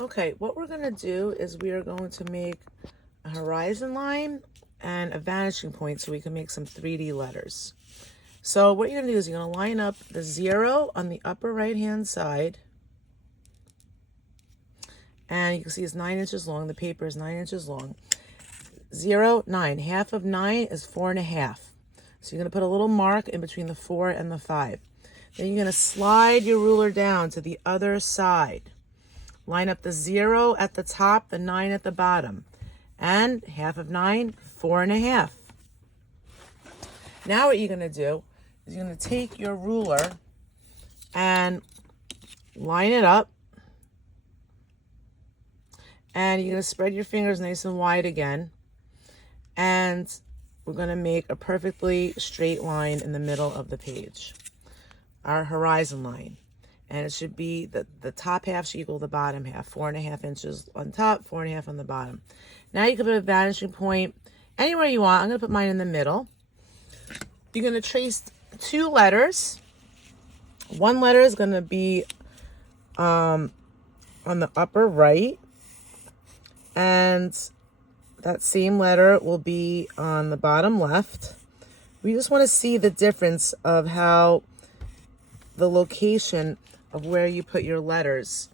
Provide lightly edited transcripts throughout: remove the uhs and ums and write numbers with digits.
Okay, what we're going to do is we are going to make a horizon line and a vanishing point so we can make some 3D letters. So what you're going to do is you're going to line up the 0 on the upper right hand side. And you can see it's 9 inches long. The paper is 9 inches long. 0, 9. Half of 9 is 4.5. So you're going to put a little mark in between the 4 and the 5. Then you're going to slide your ruler down to the other side. Line up the 0 at the top, the 9 at the bottom. And half of 9, 4.5. Now what you're going to do is you're going to take your ruler and line it up. And you're going to spread your fingers nice and wide again. And we're going to make a perfectly straight line in the middle of the page. Our horizon line. And it should be the top half should equal the bottom half. 4.5 inches on top, 4.5 on the bottom. Now you can put a vanishing point anywhere you want. I'm going to put mine in the middle. You're going to trace 2 letters. One letter is going to be on the upper right. And that same letter will be on the bottom left. We just want to see the difference of how the location of where you put your letters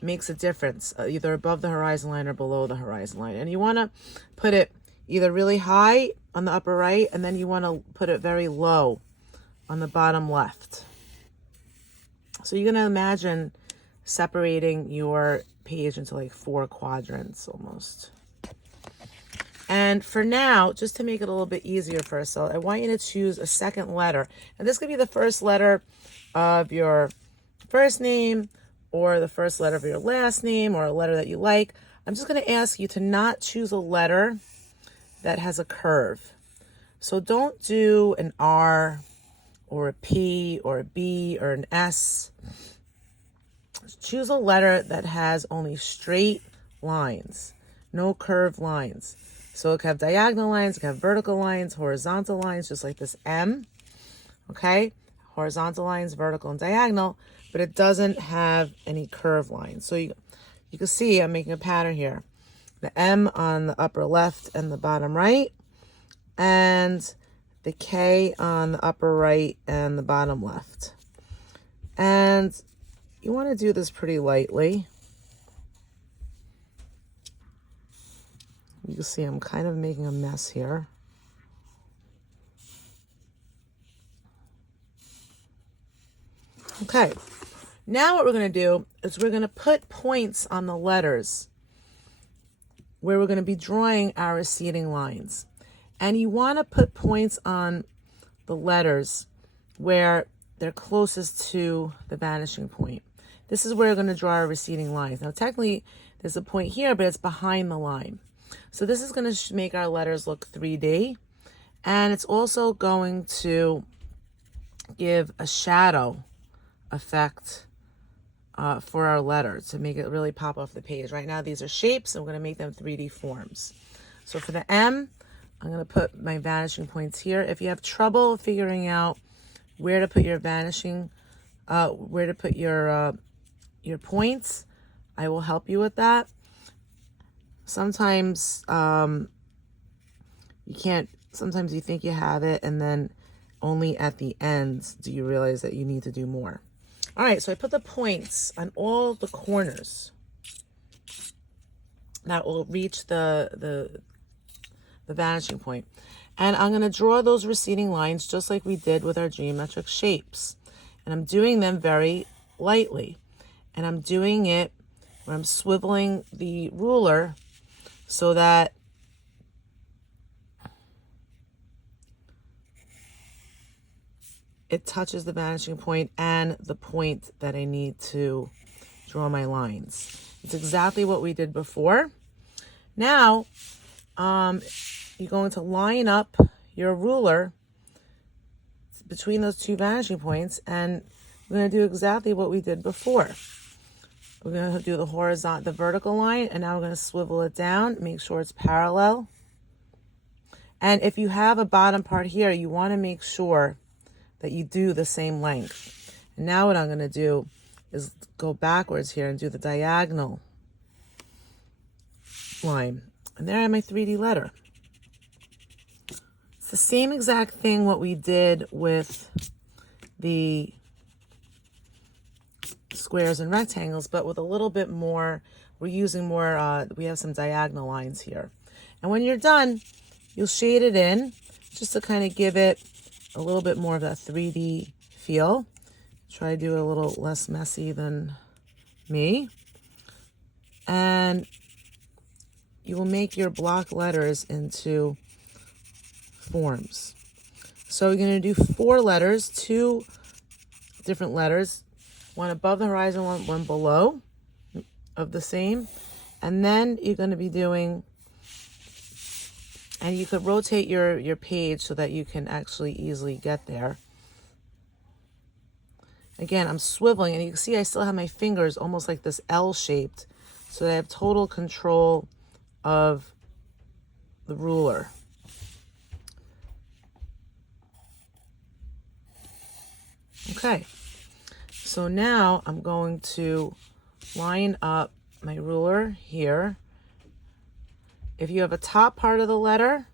makes a difference, either above the horizon line or below the horizon line. And you want to put it either really high on the upper right, and then you want to put it very low on the bottom left. So you're going to imagine separating your page into like 4 quadrants almost. And for now, just to make it a little bit easier for ourselves, I want you to choose a second letter. And this could be the first letter of your first name or the first letter of your last name or a letter that you like. I'm just going to ask you to not choose a letter that has a curve. So don't do an R or a P or a B or an S. Choose a letter that has only straight lines, no curved lines. So it can have diagonal lines, it can have vertical lines, horizontal lines, just like this M. Okay? Horizontal lines, vertical and diagonal, but it doesn't have any curved lines. So you can see I'm making a pattern here. The M on the upper left and the bottom right, and the K on the upper right and the bottom left. And you want to do this pretty lightly. You can see I'm kind of making a mess here. Okay, now what we're going to do is we're going to put points on the letters where we're going to be drawing our receding lines. And you want to put points on the letters where they're closest to the vanishing point. This is where we're going to draw our receding lines. Now, technically, there's a point here, but it's behind the line. So this is going to make our letters look 3D. And it's also going to give a shadow effect for our letter to make it really pop off the page. Right now, these are shapes, and we're going to make them 3D forms. So for the M, I'm going to put my vanishing points here. If you have trouble figuring out where to put your vanishing, where to put your points, I will help you with that. Sometimes you can't, sometimes you think you have it, and then only at the end do you realize that you need to do more. All right, so I put the points on all the corners that will reach the vanishing point. And I'm going to draw those receding lines just like we did with our geometric shapes. And I'm doing them very lightly. And I'm doing it where I'm swiveling the ruler so that it touches the vanishing point and the point that I need to draw my lines. It's exactly what we did before. Now, you're going to line up your ruler between those 2 vanishing points, and we're going to do exactly what we did before. We're going to do the vertical line, and now we're going to swivel it down, make sure it's parallel. And if you have a bottom part here, you want to make sure that you do the same length. And now what I'm going to do is go backwards here and do the diagonal line. And there I have my 3D letter. It's the same exact thing what we did with the squares and rectangles, but with a little bit more, we're using more, we have some diagonal lines here. And when you're done, you'll shade it in just to kind of give it a little bit more of that 3D feel. Try to do it a little less messy than me. And you will make your block letters into forms. So you're going to do 4 letters, 2 different letters, one above the horizon, one below of the same. And then you're going to be doing, and you could rotate your page so that you can actually easily get there. Again, I'm swiveling, and you can see I still have my fingers almost like this L-shaped, so that I have total control of the ruler. Okay, so now I'm going to line up my ruler here. If you have a top part of the letter,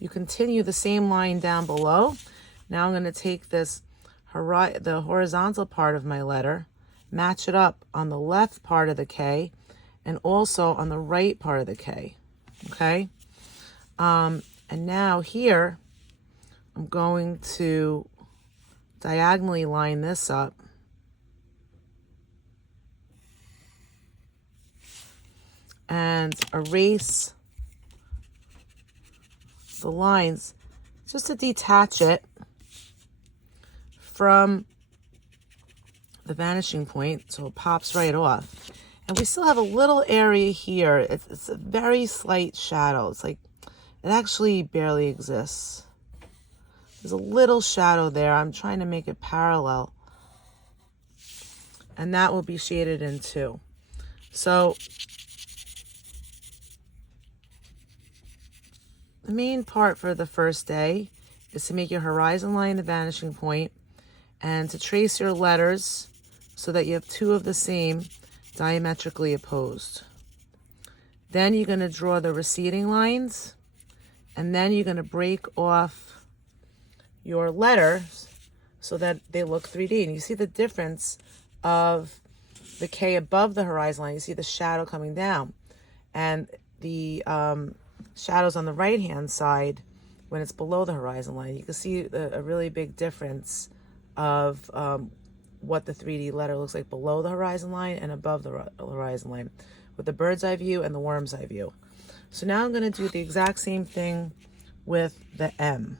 you continue the same line down below. Now I'm going to take this the horizontal part of my letter, match it up on the left part of the K and also on the right part of the K. Okay, and now here I'm going to diagonally line this up and erase the lines just to detach it from the vanishing point so it pops right off. And we still have a little area here. It's a very slight shadow. It's like it actually barely exists. There's a little shadow there. I'm trying to make it parallel. And that will be shaded in too. So the main part for the first day is to make your horizon line the vanishing point and to trace your letters so that you have 2 of the same diametrically opposed. Then you're going to draw the receding lines, and then you're going to break off your letters so that they look 3D. And you see the difference of the K above the horizon line. You see the shadow coming down, and the shadows on the right hand side when it's below the horizon line. You can see a really big difference of what the 3D letter looks like below the horizon line and above the horizon line with the bird's eye view and the worm's eye view. So now I'm going to do the exact same thing with the M.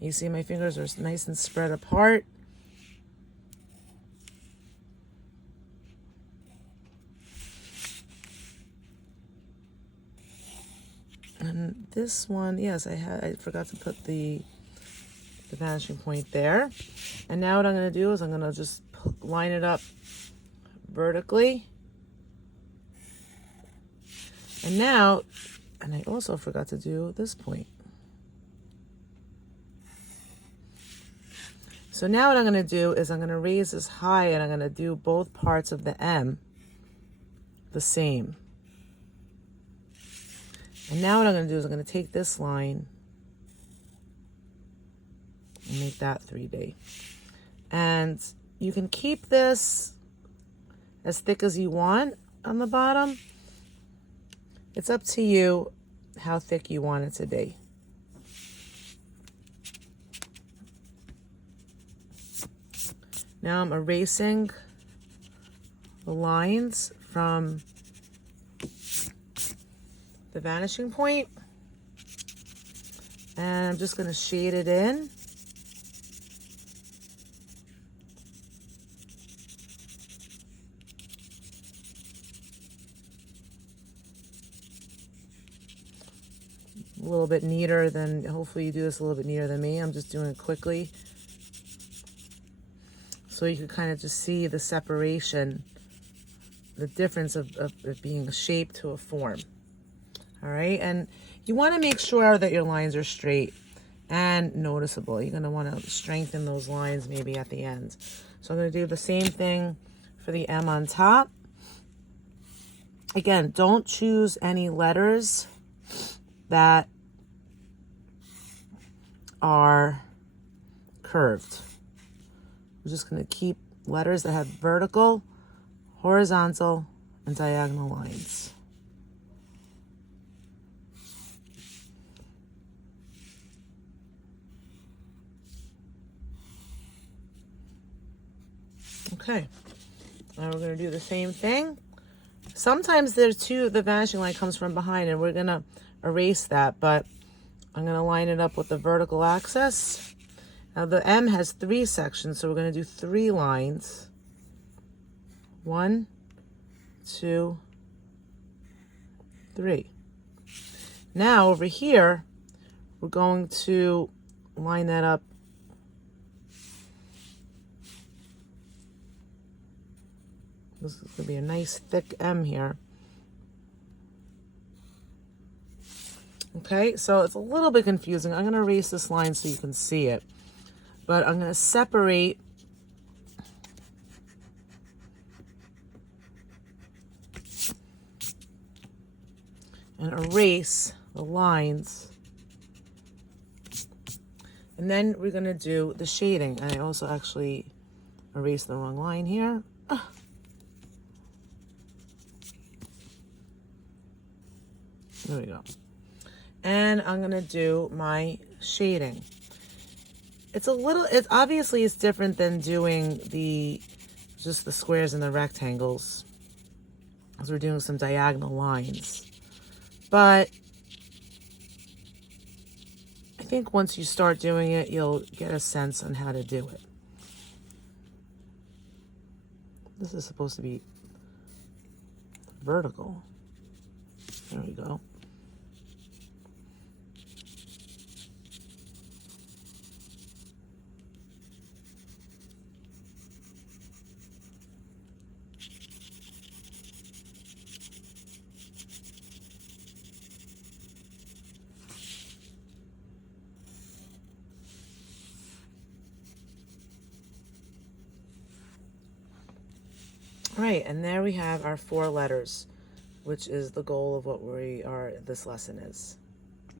You see my fingers are nice and spread apart. And this one, yes, I forgot to put the vanishing point there. And now what I'm going to do is I'm going to just line it up vertically. And now, and I also forgot to do this point. So now what I'm going to do is I'm going to raise this high and I'm going to do both parts of the M the same. And now what I'm going to do is I'm going to take this line and make that 3D. And you can keep this as thick as you want on the bottom. It's up to you how thick you want it to be. Now I'm erasing the lines from the vanishing point, and I'm just going to shade it in. A little bit neater than, hopefully you do this a little bit neater than me. I'm just doing it quickly. So you can kind of just see the separation, the difference of it being a shape to a form. All right, and you want to make sure that your lines are straight and noticeable. You're going to want to strengthen those lines maybe at the end. So I'm going to do the same thing for the M on top. Again, don't choose any letters that are curved. We're just going to keep letters that have vertical, horizontal, and diagonal lines. Okay, now we're going to do the same thing. Sometimes the vanishing line comes from behind, and we're going to erase that, but I'm going to line it up with the vertical axis. Now the M has 3 sections, so we're going to do 3 lines. 1, 2, 3. Now over here, we're going to line that up This is going to be a nice thick M here. Okay, so it's a little bit confusing. I'm going to erase this line so you can see it. But I'm going to separate and erase the lines. And then we're going to do the shading. And I also actually erased the wrong line here. There we go. And I'm going to do my shading. It's obviously it's different than doing just the squares and the rectangles, because we're doing some diagonal lines. But I think once you start doing it, you'll get a sense on how to do it. This is supposed to be vertical. There we go. All right, and there we have our 4 letters, which is the goal of what this lesson is.